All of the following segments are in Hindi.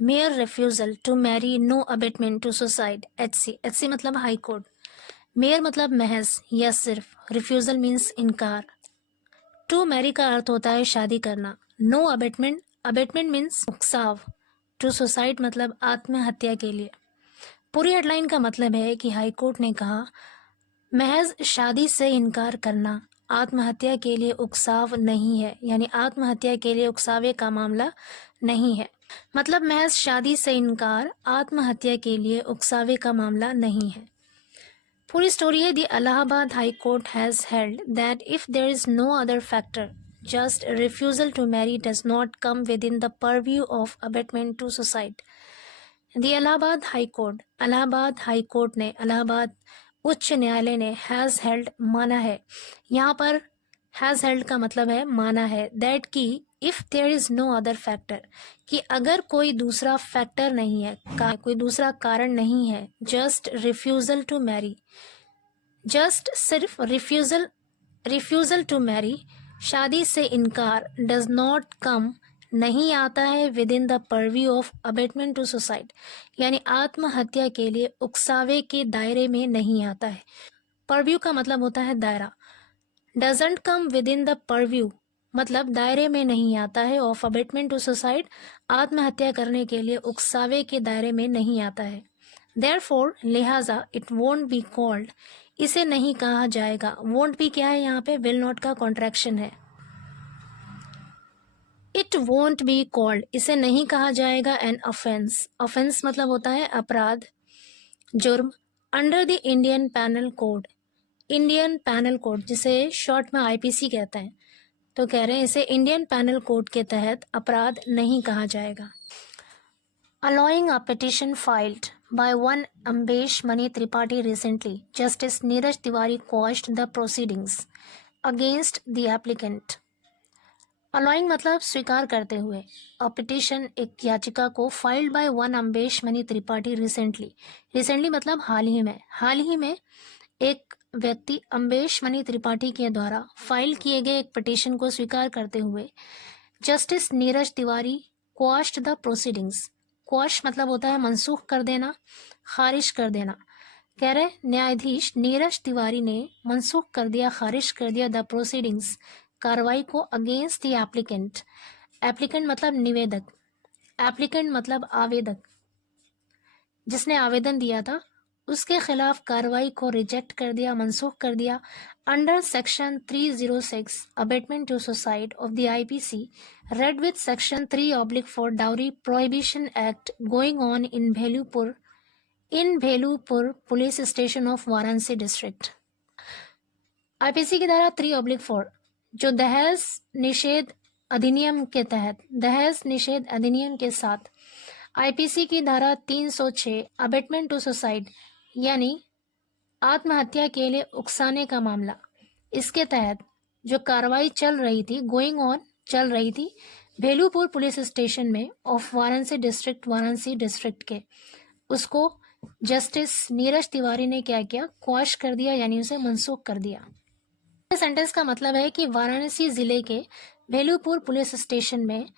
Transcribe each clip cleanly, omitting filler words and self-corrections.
Mayor refusal to marry no abetment to suicide, HC मतलब हाई कोर्ट, मेयर मतलब महज या सिर्फ, रिफ्यूजल मीन्स इनकार, टू मैरी का अर्थ होता है शादी करना, नो अबेटमेंट, अबेटमेंट मीन्स उकसाव, टू सुसाइड मतलब आत्महत्या के लिए। पूरी हेडलाइन का मतलब है कि हाई कोर्ट ने कहा महज शादी से इनकार करना आत्महत्या के लिए उकसाव नहीं है, यानी आत्महत्या के लिए उकसावे का मामला नहीं है। मतलब महज शादी से इनकार आत्महत्या के लिए उकसावे का मामला नहीं है। पूरी स्टोरी है, the Allahabad high court has held that if there is no other factor just refusal to marry does not come within the purview of abetment to suicide. The Allahabad high court ने, इलाहाबाद उच्च न्यायालय ने हैज हेल्ड माना है, यहाँ पर हैज हेल्ड का मतलब है माना है, दैट की if there is no other factor, कि अगर कोई दूसरा फैक्टर नहीं है, कोई दूसरा कारण नहीं है, just refusal to marry, just सिर्फ रिफ्यूजल टू मैरी, शादी से इनकार, डज नॉट कम नहीं आता है within the purview of abetment to suicide, यानी आत्महत्या के लिए उकसावे के दायरे में नहीं आता है। परव्यू का मतलब होता है दायरा, doesn't come within the purview मतलब दायरे में नहीं आता है, ऑफ अबेटमेंट टू सुसाइड आत्महत्या करने के लिए उकसावे के दायरे में नहीं आता है। देयरफॉर लिहाजा इट वोंट बी कॉल्ड, इसे नहीं कहा जाएगा। वोंट भी क्या है यहाँ पे, विल नॉट का कॉन्ट्रैक्शन है। इट वोंट बी कॉल्ड, इसे नहीं कहा जाएगा एन ऑफेंस, ऑफेंस मतलब होता है अपराध, जुर्म, under the Indian panel code, Indian panel code जिसे शॉर्ट में आईपीसी कहते हैं, तो कह रहे हैं इसे इंडियन पैनल कोड के तहत अपराध नहीं कहा जाएगा। Allowing a petition filed by one Ambesh Mani Tripathi recently, Justice Neeraj Tiwari quashed the proceedings against the applicant. Allowing मतलब स्वीकार करते हुए, a petition एक याचिका को filed by one Ambesh Mani Tripathi recently, recently मतलब हाल ही में एक व्यक्ति अम्बेश मणि त्रिपाठी के द्वारा फाइल किए गए एक पिटीशन को स्वीकार करते हुए justice Neeraj Tiwari quashed the proceedings, quash मतलब होता है मनसूख कर देना, खारिज कर देना, कह रहे न्यायाधीश नीरज तिवारी ने मनसूख कर दिया, खारिज कर दिया द प्रोसीडिंग्स कार्रवाई को अगेंस्ट द एप्लीकेंट, एप्लीकेंट मतलब निवेदक, एप्लीकेंट मतलब आवेदक, जिसने आवेदन दिया था उसके खिलाफ कार्रवाई को रिजेक्ट कर दिया, मनसूख कर दिया, under section 306 abetment to suicide of the IPC, read with section 3/4 dowry prohibition act going on in Bhelupur police station of Varanasi district. IPC की धारा 3/4 जो दहेज निषेध अधिनियम के तहत, दहेज निषेध अधिनियम के साथ आईपीसी की धारा 306 अबेटमेंट टू सुसाइड यानी आत्महत्या के लिए उकसाने का मामला, इसके तहत जो कार्रवाई चल रही थी, गोइंग ऑन चल रही थी भेलूपुर पुलिस स्टेशन में ऑफ वाराणसी डिस्ट्रिक्ट के, उसको जस्टिस नीरज तिवारी ने क्या किया, क्वाश कर दिया यानी उसे मनसूख कर दिया। सेंटेंस का मतलब है कि वाराणसी जिले के भेलूपुर पुलिस स्टेशन में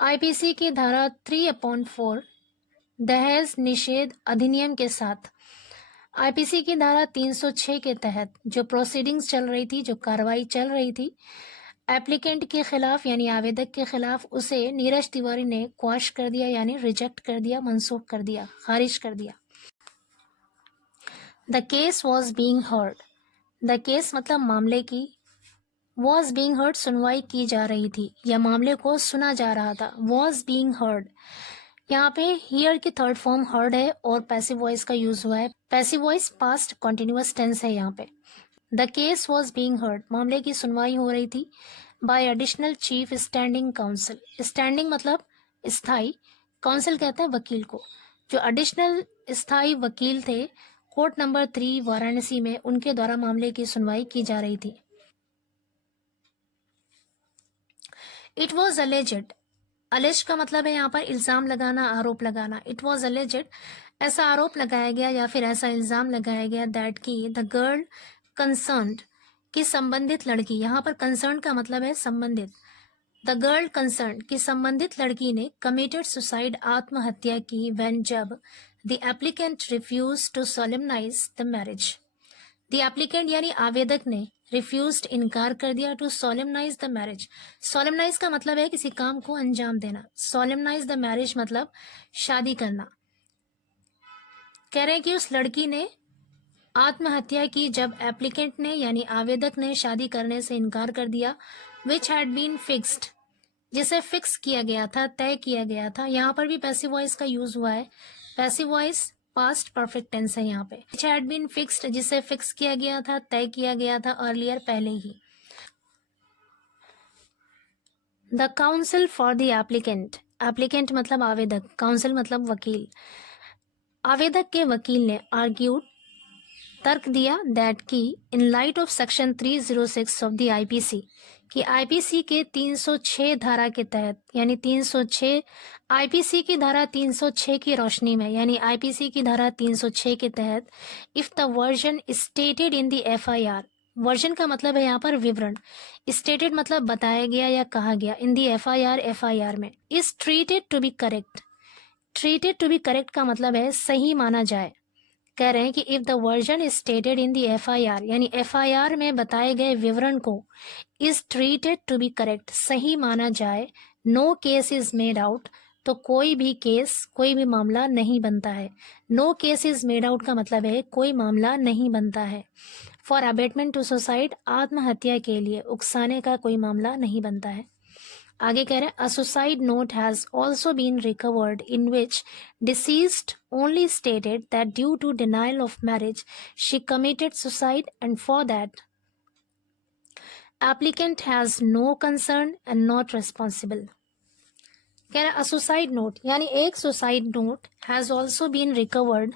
आईपीसी की धारा 3/4 दहेज निषेध अधिनियम के साथ आईपीसी की धारा 306 के तहत जो प्रोसीडिंग्स चल रही थी, जो कार्रवाई चल रही थी एप्लीकेंट के खिलाफ यानी आवेदक के खिलाफ, उसे नीरज तिवारी ने क्वाश कर दिया यानी रिजेक्ट कर दिया, मनसूख कर दिया, खारिज कर दिया। The case was being heard, the case मतलब मामले की, वॉज बीइंग हर्ड सुनवाई की जा रही थी या मामले को सुना जा रहा था, वॉज बीइंग हर्ड। यहाँ पे हियर की थर्ड फॉर्म हर्ड है और पैसिव वॉइस का यूज हुआ है, passive voice past continuous tense है यहाँ पे। The case was being heard मामले की सुनवाई हो रही थी by additional chief standing counsel, standing मतलब स्थाई, काउंसिल कहते हैं वकील को, जो एडिशनल स्थाई वकील थे कोर्ट नंबर 3 वाराणसी में, उनके द्वारा मामले की सुनवाई की जा रही थी। इट वॉज अलेजेड, अलेज का मतलब है यहाँ पर इल्जाम लगाना, आरोप लगाना, इट वॉज अलेजेड ऐसा आरोप लगाया गया या फिर ऐसा इल्जाम लगाया गया दैट की द गर्ल कंसर्न्ड की संबंधित लड़की, यहाँ पर कंसर्न का मतलब है संबंधित, द गर्ल कंसर्न कि संबंधित लड़की ने कमिटेड सुसाइड आत्महत्या की व्हेन जब the applicant refuse to solemnise the marriage. The applicant यानी आवेदक ने रिफ्यूज्ड इनकार कर दिया to solemnise the marriage. Solemnise का मतलब है किसी काम को अंजाम देना। सोलेमनाइज द मैरिज मतलब शादी करना। कह रहे हैं कि उस लड़की ने आत्महत्या की जब एप्लीकेंट ने यानी आवेदक ने शादी करने से इनकार कर दिया। विच हैड बीन फिक्स्ड जिसे फिक्स किया गया था, तय किया गया था। यहाँ पर भी पैसिव वॉइस का यूज हुआ है। Passive voice past perfect tense है यहाँ पे। विच हैड बीन फिक्स्ड जिसे फिक्स किया गया था, तय किया गया था अर्लियर पहले ही। The counsel for the applicant, applicant मतलब आवेदक, काउंसिल मतलब वकील। आवेदक के वकील ने आर्ग्यूड तर्क दिया दैट की इन light of section 306 of the IPC कि आईपीसी के 306 धारा के तहत यानी 306 आईपीसी की धारा 306 की रोशनी में यानी आईपीसी की धारा 306 के तहत if the version stated in the FIR, version का मतलब है यहाँ पर विवरण, स्टेटेड मतलब बताया गया या कहा गया, इन द एफआईआर, एफआईआर में, is treated to be correct. Treated to be correct का मतलब है सही माना जाए। कह रहे हैं कि if the version is stated in the FIR यानी एफआईआर में बताए गए विवरण को is treated to be correct सही माना जाए, no case is made out तो कोई भी केस, कोई भी मामला नहीं बनता है। No case is made out का मतलब है कोई मामला नहीं बनता है। फॉर अबेटमेंट टू सुसाइड, आत्महत्या के लिए उकसाने का कोई मामला नहीं बनता है। आगे कह रहे हैं a suicide note has also been recovered in which deceased only stated that due to denial of marriage she committed suicide and for that applicant has no concern and not responsible. कह रहे हैं अ सुसाइड नोट यानी एक suicide note has also been recovered,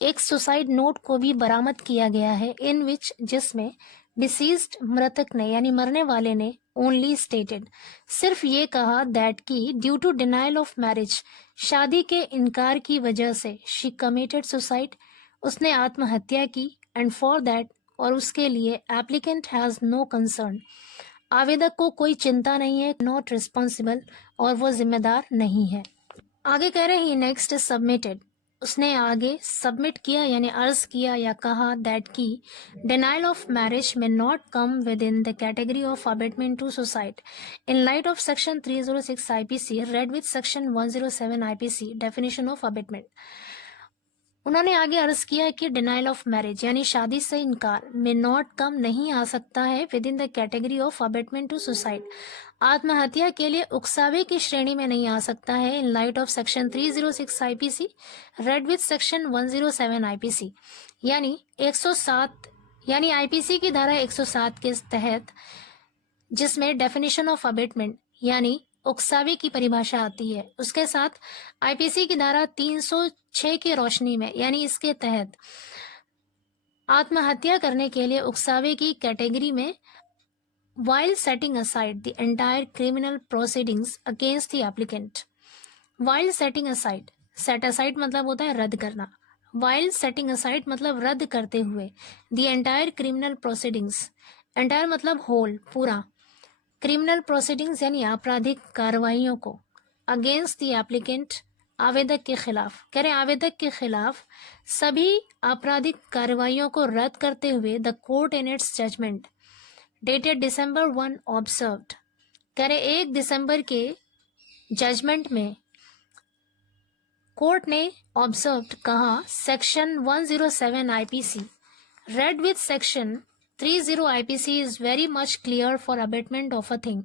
एक सुसाइड नोट को भी बरामद किया गया है, इन विच जिसमें डिसीज्ड मृतक ने यानी मरने वाले ने ओनली स्टेटेड सिर्फ ये कहा दैट की due to denial of marriage, शादी के इनकार की वजह से, शी कमिटेड सुसाइड उसने आत्महत्या की, एंड फॉर दैट और उसके लिए एप्लीकेंट हैज नो कंसर्न आवेदक को कोई चिंता नहीं है, नॉट रिस्पॉन्सिबल और वो जिम्मेदार नहीं है। आगे कह रहे हैं नेक्स्ट सबमिटेड, उसने आगे सबमिट किया यानी अर्ज किया या कहा दैट की डिनायल ऑफ मैरिज में not come within the category of abetment to suicide in light of section 306 IPC read with section 107 IPC definition of abetment. उन्होंने आगे अर्ज किया कि डिनायल ऑफ मैरिज यानी शादी से इनकार में नॉट कम नहीं आ सकता है within the category of abetment to suicide, आत्महत्या के लिए उकसावे की श्रेणी में नहीं आ सकता है इन light of section 306 IPC read with section 107 IPC यानी 107 यानी आईपीसी की धारा 107 के तहत जिसमें डेफिनेशन ऑफ अबेटमेंट यानी उकसावे की परिभाषा आती है, उसके साथ आईपीसी की धारा 306 की रोशनी में यानी इसके तहत आत्महत्या करने के लिए उकसावे की कैटेगरी में while setting aside the entire criminal proceedings against the applicant, while setting aside, set aside मतलब होता है रद्द करना, while setting aside मतलब रद्द करते हुए, the entire criminal proceedings, entire मतलब whole पूरा, criminal proceedings यानी आपराधिक कार्रवाइयों को, against the applicant आवेदक के खिलाफ, कह रहे आवेदक के खिलाफ सभी आपराधिक कार्रवाइयों को रद्द करते हुए the court in its judgment dated December 1 observed, कह रहे 1 दिसंबर के जजमेंट में कोर्ट ने ऑब्जर्व्ड कहा section 107 IPC read with section 30 IPC is very much clear for abetment of a thing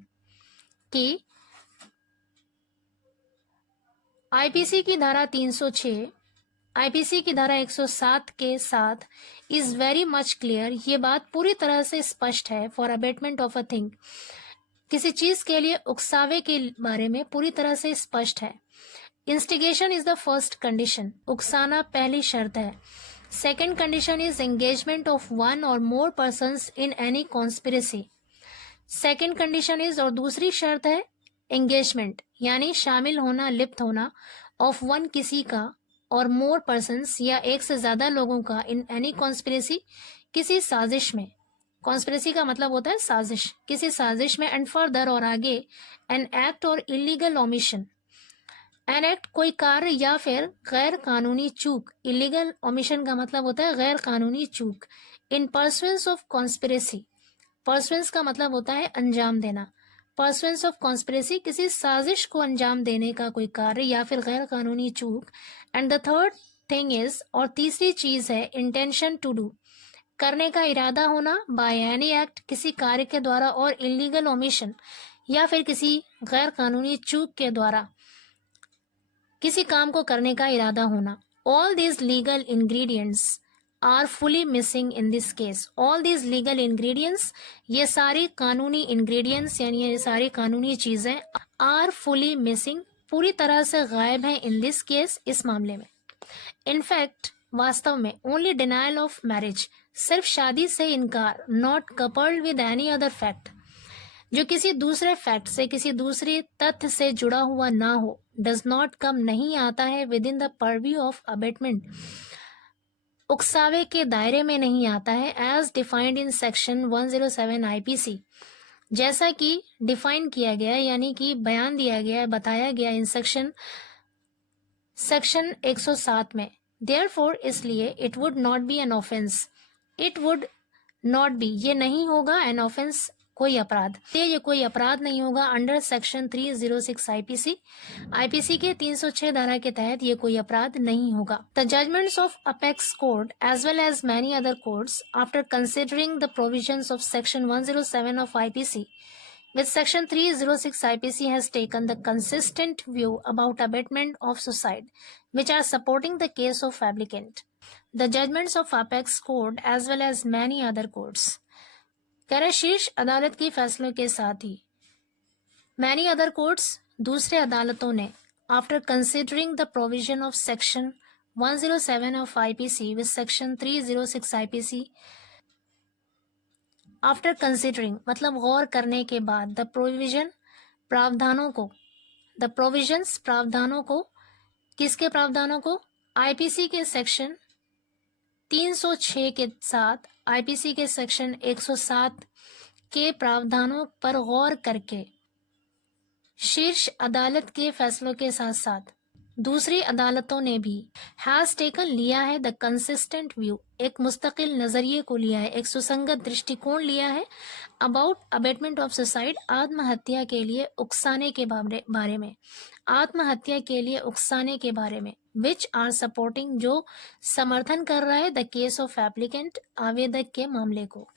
कि आईपीसी की धारा 306 आईपीसी की धारा 107 के साथ इज वेरी मच क्लियर, ये बात पूरी तरह से स्पष्ट है for abetment of a thing किसी चीज के लिए उकसावे के बारे में पूरी तरह से स्पष्ट है। Instigation is the first condition, उकसाना पहली शर्त है। Second condition is engagement of one और more persons in any conspiracy. Second condition is और दूसरी शर्त है एंगेजमेंट यानी शामिल होना, लिप्त होना, ऑफ वन किसी का और मोर पर्सन्स या एक से ज्यादा लोगों का इन एनी कॉन्स्पिरेसी किसी साजिश में, कॉन्स्पिरेसी का मतलब होता है साजिश, किसी साजिश में, एंड फर्दर और आगे, एन एक्ट और इलीगल ओमिशन, एन एक्ट कोई कार्य या फिर गैर कानूनी चूक, इलीगल ओमिशन का मतलब होता है गैर कानूनी चूक, इन परसुएंस ऑफ कॉन्स्पिरेसी, परसुएंस का मतलब होता है अंजाम देना, परसुएंस ऑफ कॉन्स्पिरेसी किसी साजिश को अंजाम देने का कोई कार्य या फिर गैर कानूनी चूक, and the third thing is, और तीसरी चीज है इंटेंशन टू डू, करने का इरादा होना, बाय एनी एक्ट किसी कार्य के द्वारा, और इलीगल ओमिशन या फिर किसी गैर कानूनी चूक के द्वारा किसी काम को करने का इरादा होना। All these legal ingredients are fully missing in this case. All these legal ingredients, ये सारी कानूनी इंग्रेडिएंट्स यानी ये सारी कानूनी चीजें, आर फुली मिसिंग, पूरी तरह से गायब हैं इन दिस केस, इस मामले में। इनफैक्ट, वास्तव में, ओनली डिनायल ऑफ मैरिज, सिर्फ शादी से इनकार, not coupled with any other fact, जो किसी दूसरे फैक्ट से, किसी दूसरे तथ्य से जुड़ा हुआ ना हो, डज नॉट कम, नहीं आता है, within the purview of abetment, उकसावे के दायरे में नहीं आता है, as defined in section 107 IPC, जैसा कि डिफाइन किया गया यानी कि बयान दिया गया, बताया गया इन सेक्शन 107 में। देयरफॉर, इसलिए, it would not be an offence, it would not be, ये नहीं होगा, एन ऑफेंस, कोई अपराध, ये कोई अपराध नहीं होगा, अंडर सेक्शन 306 आईपीसी, आईपीसी के 306 धारा के तहत ये कोई अपराध नहीं होगा। The judgments of apex court as well as many other courts, after considering the provisions of section 107 of IPC with section 306 IPC has taken the consistent view about abatement of suicide, which are supporting the case of applicant. The judgments of apex court as well as many other courts, कह रहे शीर्ष अदालत के फैसलों के साथ ही मैनी अदर कोर्ट्स, दूसरे अदालतों ने, after considering the provision of section 107 of IPC with section 306 IPC, after considering मतलब गौर करने के बाद, द प्रोविजन प्रावधानों को, द प्रोविजंस प्रावधानों को, किसके प्रावधानों को, आईपीसी के सेक्शन 306 के साथ आईपीसी के सेक्शन 107 के प्रावधानों पर गौर करके, शीर्ष अदालत के फैसलों के साथ साथ दूसरी अदालतों ने भी हैज टेकन लिया है द कंसिस्टेंट व्यू, एक मुस्तकिल नजरिए को लिया है, एक सुसंगत दृष्टिकोण लिया है, अबाउट अबेटमेंट ऑफ सुसाइड, आत्महत्या के लिए उकसाने के बारे में, आत्महत्या के लिए उकसाने के बारे में, विच आर सपोर्टिंग, जो समर्थन कर रहा है, द केस ऑफ एप्लीकेंट, आवेदक के मामले को।